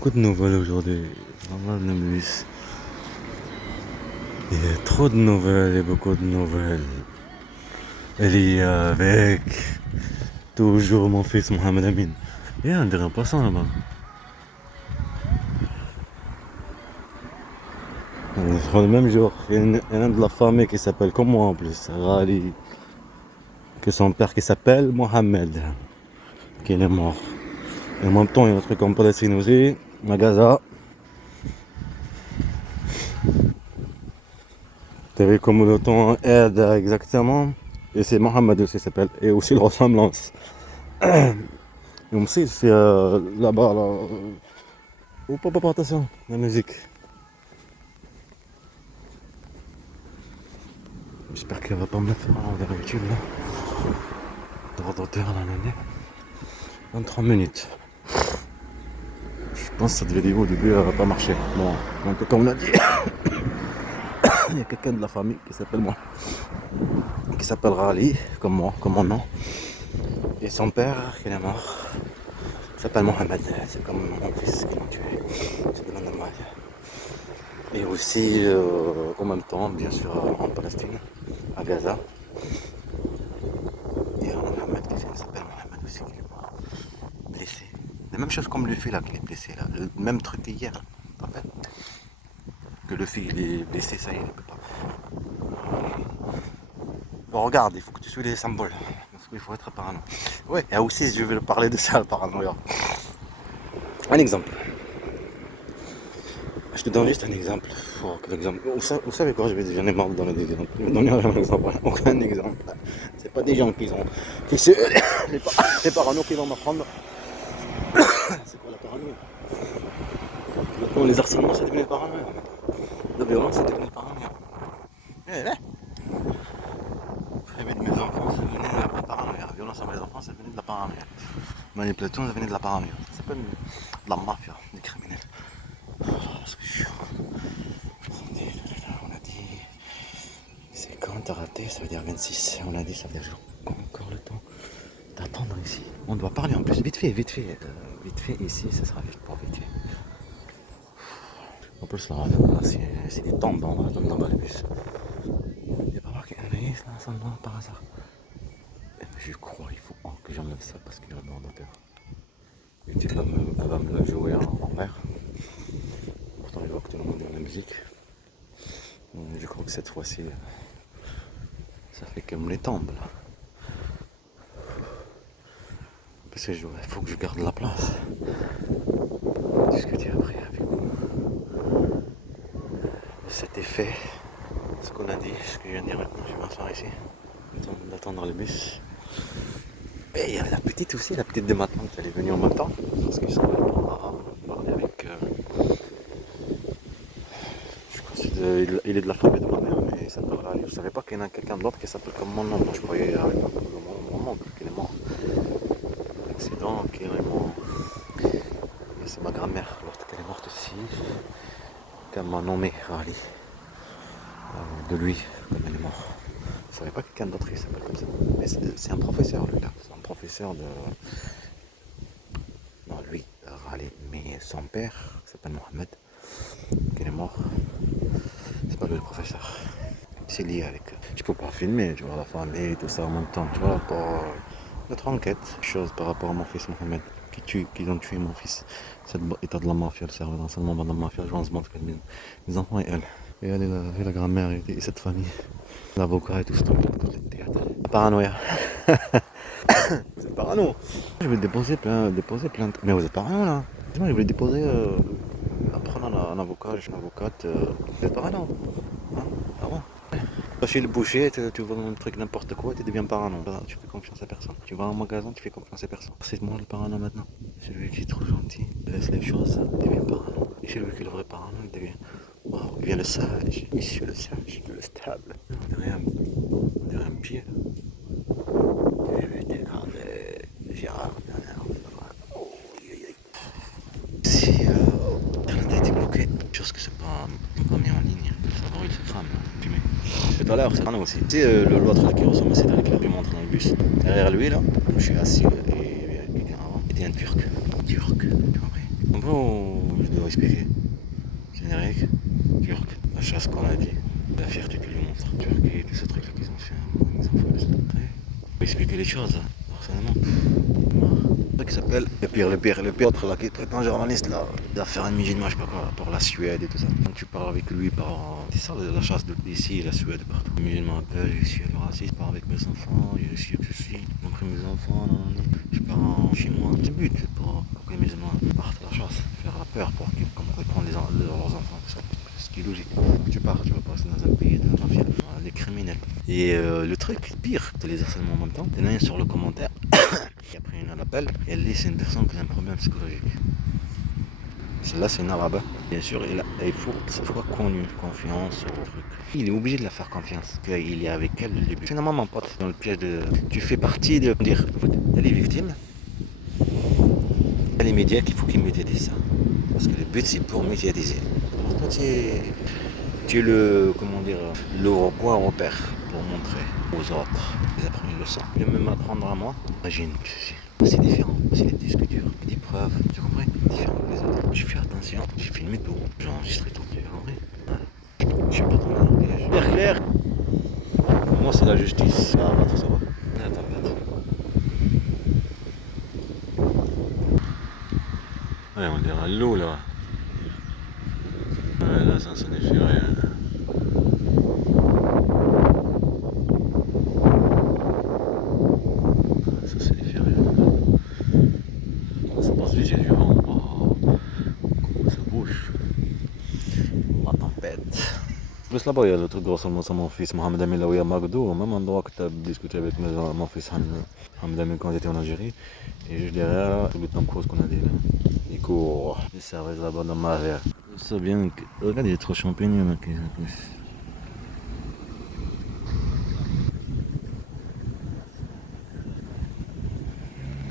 beaucoup de nouvelles aujourd'hui. Vraiment le bus. Il y a trop de nouvelles et beaucoup de nouvelles. Il y a avec toujours mon fils Mohamed Amin. Et on dirait un poisson là-bas. Le même jour, il y a un de la famille qui s'appelle comme moi en plus, Rali. Que son père qui s'appelle Mohamed, qui est mort. Et en même temps, il y a un truc en Palestine aussi, à Gaza. T'as vu comme le temps aide exactement. Et c'est Mohamed aussi s'appelle. Et aussi la ressemblance. Et aussi c'est là-bas, là. Oh papa, attention, la musique. J'espère qu'elle va pas me la faire dans YouTube là. Droit d'auteur là, l'année. 23 minutes. Je pense que cette vidéo au début elle va pas marcher. Bon, donc comme on l'a dit, il y a quelqu'un de la famille qui s'appelle moi. Qui s'appelle Rali, comme moi, comme mon nom. Et son père, qui est mort, s'appelle Mohamed. C'est comme mon fils qui m'a tué. C'est de la normal. Et aussi, en même temps, bien sûr, en Palestine, à Gaza. Et Mohamed qui s'appelle Mohamed aussi, qui est mort, blessé. La même chose comme le fils là, qui est blessé là. Le même truc qu'hier, tu te rappelles? Que le fils il est blessé, ça y est, il ne peut pas. Bon, regarde, il faut que tu suives les symboles. Parce qu'il faut être parano. Ouais, et aussi, je vais parler de ça, le paranoïa. Un exemple. Je te donne juste un exemple. Vous savez quoi, j'en ai marre de donner des exemples. Je vais donner un exemple. Aucun exemple. C'est pas des gens qui ont. Les parano qui vont m'apprendre. C'est quoi la paranoïa? Maintenant, les harcèlements, c'est devenu paranoïa. La violence, c'est devenu paranoïa. Eh, là. De mes enfants, c'est devenu de la paranoïa. La violence envers les enfants, c'est devenu de la paranoïa. Manipulation, c'est devenu de la paranoïa. C'est pas de la mafia, des criminels. Parce que on a dit, c'est quand t'as raté, ça veut dire 26. On a dit, ça veut dire j'ai encore le temps d'attendre ici. On doit parler en plus, vite fait ici, ça sera vite pour vite fait. En plus là, c'est des tombes dans le bus. Il n'y a pas marqué Anaïs là, ça me demande par hasard. Je crois qu'il faut que j'enlève ça parce qu'il y a l'ordinateur. Et tu elle va me le jouer en vert. Pourtant il voit que tout le monde est la musique. Je crois que cette fois-ci, ça fait comme les tombes là. Parce que il faut que je garde la place. Discuter après avec vous. Cet effet, ce qu'on a dit, ce que je viens de dire maintenant, je vais m'asseoir ici. D'attendre le bus. Et il y avait la petite aussi, la petite de ma tante, elle est venue en même temps. Parce qu'ils sont allés parler avec. Je crois qu'il est de la famille de ma mère, mais il s'appelle Rali. Je ne savais pas qu'il y en a quelqu'un d'autre qui s'appelle comme mon nom. Moi, je croyais mon oncle qui est mort. L'accident qui est mort. Et c'est ma grand-mère, l'autre qui est morte aussi. Qui m'a nommé Rali. De lui, comme elle est morte. Je ne savais pas que quelqu'un d'autre qui s'appelle comme ça. Mais c'est un professeur, lui, là. C'est un professeur de. Non, lui, Rali. Mais son père, qui s'appelle Mohamed, qui est mort. C'est pas lui le professeur. C'est lié avec. Je peux pas filmer, tu vois, la famille et tout ça en même temps, tu vois, pour notre enquête. Chose par rapport à mon fils Mohamed, qui ont tué mon fils. Cet état de la mafia, le cerveau d'enseignement de la mafia, je pense que mes enfants et elle. Et elle et la grand-mère et cette famille. L'avocat et tout ça, tout le théâtre. Paranoïa. Vous êtes parano. Je vais déposer plainte. Mais vous êtes parano là. Je vais déposer en prenant un avocat, je suis une avocate. Vous êtes parano. Hein? Ah bon? Chez le boucher, tu vois un truc n'importe quoi, tu deviens parano. Tu fais confiance à personne. Tu vas en magasin, tu fais confiance à personne. C'est moi le parano maintenant. Celui qui est trop gentil, il laisse les choses, il devient parano. Et celui qui est le vrai parano, il devient. Waouh, il devient le sage. Monsieur le sage, le stable. On dirait un pied. Gérard. Si la tête est bloquée, chose que c'est pas mis en ligne. Ça brûle cette femme, fumée. Tout à l'heure, c'est aussi. C'est l'autre là qui ressemble à Cédric là, qui montre dans le bus. Derrière lui là, je suis assis et il était un turc. Turc, tu vois. expliquer. Générique, turc, la chasse qu'on a dit, la fierté que lui montre. Turquie, tous ces trucs-là qu'ils ont fait, ils ont fait ouais. Faut expliquer les choses, personnellement. Un truc qui s'appelle le pire, autre là qui est traitant journaliste là, il va faire un musulman, je sais pas quoi, pour la Suède et tout ça. Quand tu parles avec lui c'est ça la chasse d'ici, la Suède, partout. Le musulman appelle, je suis le raciste, je pars avec mes enfants, je suis que je suis, donc mes enfants, je pars chez moi. C'est le but pour que les musulmans partent à la chasse, faire la peur pour qu'ils prennent leurs enfants, tout ça. Ce qui est logique. Tu pars, tu vas passer dans un pays de la mafia, des criminels. Et le truc pire, c'est les harcèlements en même temps. Il y en a un sur le commentaire. Et après il y en a l'appel, et elle dit c'est une personne qui a un problème psychologique. Celle-là c'est une arabe. Bien sûr, il faut que ça soit connu, confiance au truc. Il est obligé de la faire confiance, qu'il est avec elle dès le début. Finalement mon pote, dans le piège de... Tu fais partie de dire, t'as les victimes, t'as les médias qu'il faut qu'ils médiatisent ça. Parce que le but c'est pour médiatiser. Alors toi tu es le, comment dire, le point repère pour montrer aux autres. Ils apprennent une leçon. Ils vont même apprendre à moi. Imagine, c'est différent, c'est des discutures, des preuves, tu comprends? Différent que les autres. J'ai fait attention, j'ai filmé tout, j'ai enregistré tout, tu compris? Voilà. Je suis pas tombé dans le piège. Clair. Moi c'est la justice. Ah, va, ça va. Attends. Ouais, on dirait l'eau là. Ouais, là, ça n'est fait rien. Ça, c'est des ferrés. Ça passe vite, j'ai du vent. Oh, comment ça bouge. La tempête. Plus là-bas, il y a le truc gros seulement sur mon fils Mohamed Amin, là où il y a Magdo, au même endroit que tu as discuté avec mon fils Mohamed Amin quand j'étais en Algérie. Et juste derrière, tout le temps cause qu'on a dit là. Il court. Il servait là-bas dans ma verre. Ça bien. Regarde, il est trop champignon là.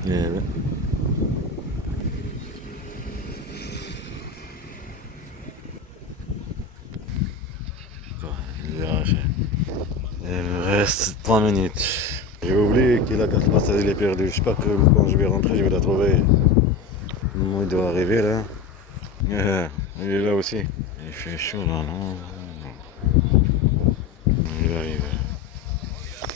Ouais. Il me reste 3 minutes. J'ai oublié que la carte postale est perdue. Je sais pas que quand je vais rentrer, je vais la trouver. Le moment il doit arriver là. Il est là aussi. Il fait chaud là, non? Il arrive.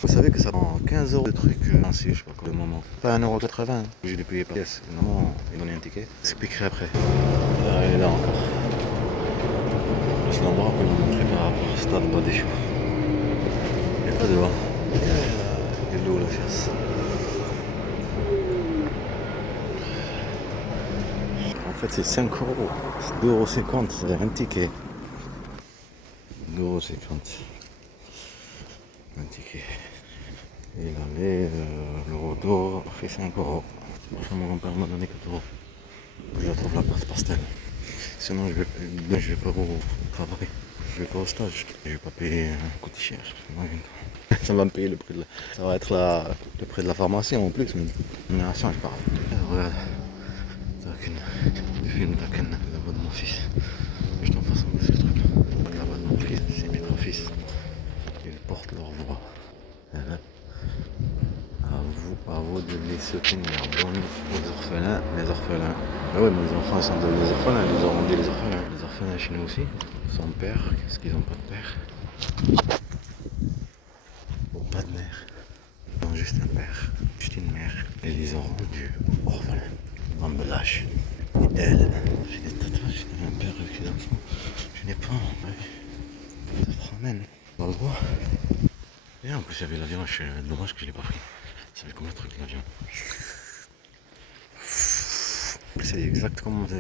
Vous savez que ça prend 15 € de trucs ainsi, je sais pas quoi, de moment. Pas 1,80 €. Je l'ai payé par pièce. Normalement, il donne un ticket. J'expliquerai après. Ah, il est là encore. C'est l'endroit que l'on prépare pour Stade Bas des Choux. Il n'y a pas de vent. Il y a de l'eau la chasse. En fait, c'est 5 €. C'est 2,50 €, c'est un ticket. 2,50 €. Un ticket. Et l'aller, le retour fait 5 €. C'est pour ça que mon grand-père m'a donné 4 €. Je trouve la carte postale. Sinon, je vais pas au travail. Je vais pas au stage. Je vais pas payer un coût cher. Ça va me payer le prix de la... Ça va être le prix de la formation en plus. Mais génération, je parle. Regarde. Le film Taken, la voix de mon fils. Je t'en fasse un peu ce truc là. La voix de mon fils, c'est mes 3 fils. Ils portent leur voix. À vous de les soutenir. Bonne aux orphelins, les orphelins. Ah oui, mais les enfants sont des orphelins, ils auront dit les orphelins. Les orphelins chez nous aussi. Son père, qu'est-ce qu'ils n'ont pas de père? Ou pas de mère. Ils ont juste un père, juste une mère. Et ils ont rendu orphelins. On me lâche. Et elle, j'ai des tatouages, j'ai un père avec des enfants. Je n'ai pas. Ouais. Ça se promène. On le voit. Et en plus, il y avait l'avion, dommage que je ne l'ai pas pris. Ça fait comme le truc, l'avion. C'est exact comme vous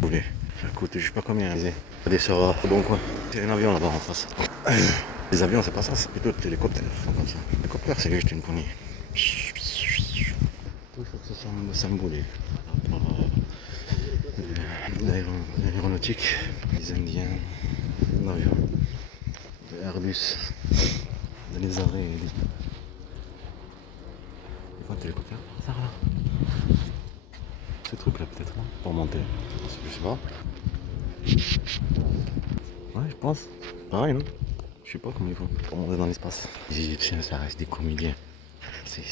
voulez. Ça coûte je sais pas combien. Des sera bon quoi. C'est un avion là-bas en face. Les avions c'est pas ça, c'est plutôt des hélicoptères. Comme ça. L'hélicoptère c'est juste une poignée. Toujours que ça semble symbolique. L'aéronautique, les Indiens, l'avion, l'Airbus, les arrêts. Et quand l'hélicoptère, ça va. Ce truc là peut-être, hein, pour monter. Je sais pas. Ouais, je pense. Pareil, non? Je sais pas comment ils font pour monter dans l'espace. Les Égyptiens, ça reste des comédiens. C'est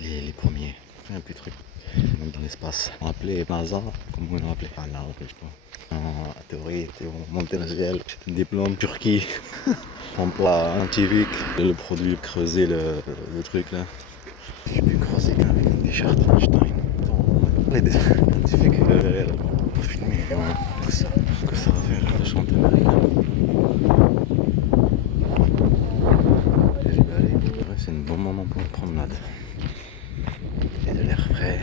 les premiers. Un petit truc. Même dans l'espace. On appelait NASA comment on l'appelait? Ah non, je sais pas. En théorie, c'était monter le GL. J'ai un diplôme Turquie. Emploi anti-vic. Le produit, creuser le truc là. J'ai pu creuser avec un t-shirt Einstein. Les scientifiques derrière. Pour filmer, que ça va faire le champ américain. Ouais, c'est un bon moment pour une promenade. Il y a de l'air frais.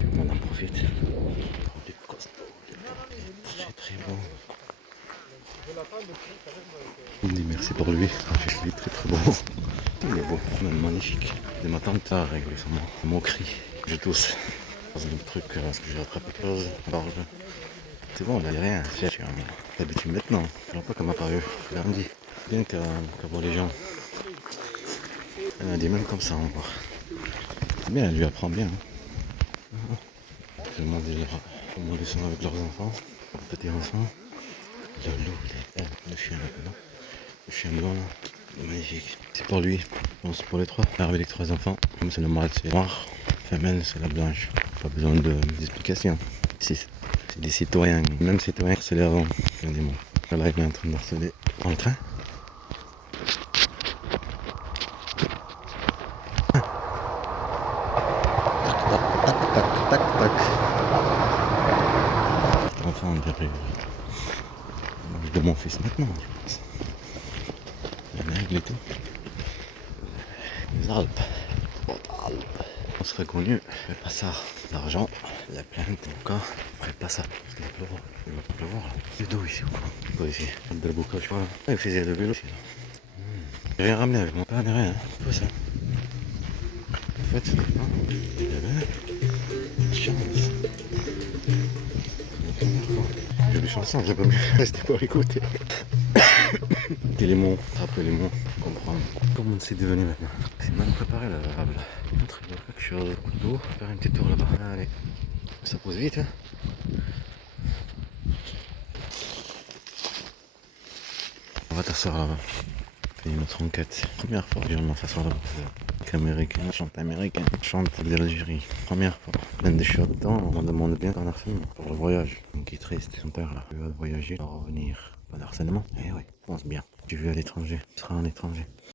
Tout le monde en profite. Des costauds, très très beau. On dit merci pour lui. Je suis très très beau. Il est beau, même magnifique. Des matins tard régulièrement. Moquerie. Je tousse. Dans le truc, parce que j'ai attrapé quelque chose. Gorge. C'est bon, il n'y a rien. Je suis habitué maintenant. Je vois pas comme apparu. Lundi. Bien qu'à voir les gens. Elle a dit même comme ça encore. C'est bien, elle lui apprend bien. Tout le monde est là. Tout le monde sont avec leurs enfants. Leurs petits enfants. Le loup, le chien là. Le chien blanc là. Il est magnifique. C'est pour lui. Bon, c'est pour les trois. Avec les trois enfants. Comme c'est le mâle, c'est noir. Femelle, c'est la blanche. Pas besoin d'explication. C'est des citoyens. Même citoyens, c'est les avant. Là, il est en train de harceler. Dans le train. Tac, tac. Enfin, on dirait de mon fils maintenant, je pense. La règle et tout. Les Alpes. On serait connu, mais pas ça. L'argent, la plainte, encore. Après, pas ça. Parce qu'il va pleuvoir. Il va pleuvoir là. C'est d'eau ici ou quoi? Quoi ici? De la boucle, je crois. Ah, il faisait le vélo ici. J'ai rien ramené avec mon père, ni rien. Tout ça. En fait, il y avait chance. J'ai des chansons, j'ai pas mieux rester pour écouter. Les mots, attraper les mots, comprendre. Comment c'est devenu maintenant? C'est mal préparé la variable. Entre quelque chose, coup d'eau, faire un petit tour là-bas. Allez, ça pose vite, hein. On va t'asseoir là-bas. C'est notre enquête. Première fois, je vais m'asseoir là-bas. Américain, chante américain, chante d'Algérie. Première fois. Même des choses dedans, on me demande bien un harcèlement pour le voyage. Donc il est triste, son père là. Il va voyager, il va revenir. Pas d'harcèlement. Eh oui, pense bien. Tu veux à l'étranger, tu seras un étranger.